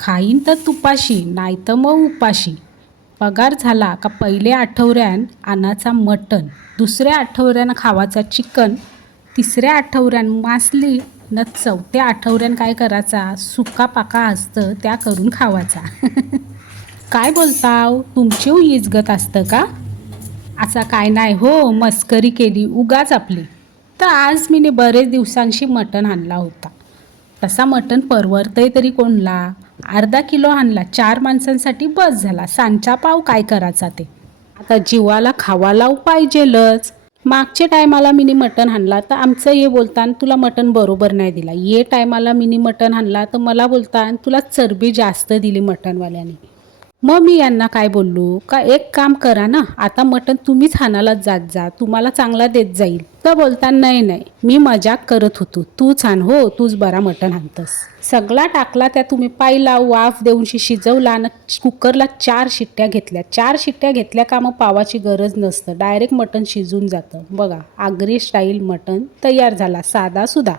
खाईन तर तुपाशी नाही तर मग उपाशी. पगार झाला का पहिले आठवड्यान आणाचा मटण, दुसऱ्या आठवड्यानं खावाचा चिकन, तिसऱ्या आठवड्यान मासली न चौथ्या आठवड्यान काय करायचा, सुका पाका असतं त्या करून खावाचा. काय बोलताव, तुमची इजगत असतं का? असा काय नाही हो, मस्करी केली उगाच आपली. तर आज मीने बरेच दिवसांशी मटण आणला होता. तसा मटण परवडतंय तरी कोणला? अर्धा किलो आणला, 4 माणसांसाठी बस झाला. सांचा पाव काय करायचा ते. आता जीवाला खावाला पाहिजेलच. मागच्या टायमाला मिनी मटण आणला तर आमचं हे बोलतान तुला मटण बरोबर नाही दिला. ये टायमाला मिनी मटण आणला तर मला बोलतान तुला चरबी जास्त दिली मटणवाल्याने. मग मी यांना काय बोललो का, एक काम करा ना, आता मटण तुम्हीच हाणालाच जात जा, तुम्हाला चांगला देत जाईल. तर बोलता नाही नाही, मी मजाक करत होतो, तूच आण हो, तूच बरा मटण आणतस. सगळा टाकला त्या तुम्ही पाहिला, वाफ देऊनशी शिजवला ना, कुकरला 4 शिट्ट्या घेतल्या. 4 शिट्ट्या घेतल्या का मग पावाची गरज नसतं, डायरेक्ट मटण शिजून जातं. बघा, आगरी स्टाईल मटण तयार झाला, साधा सुद्धा.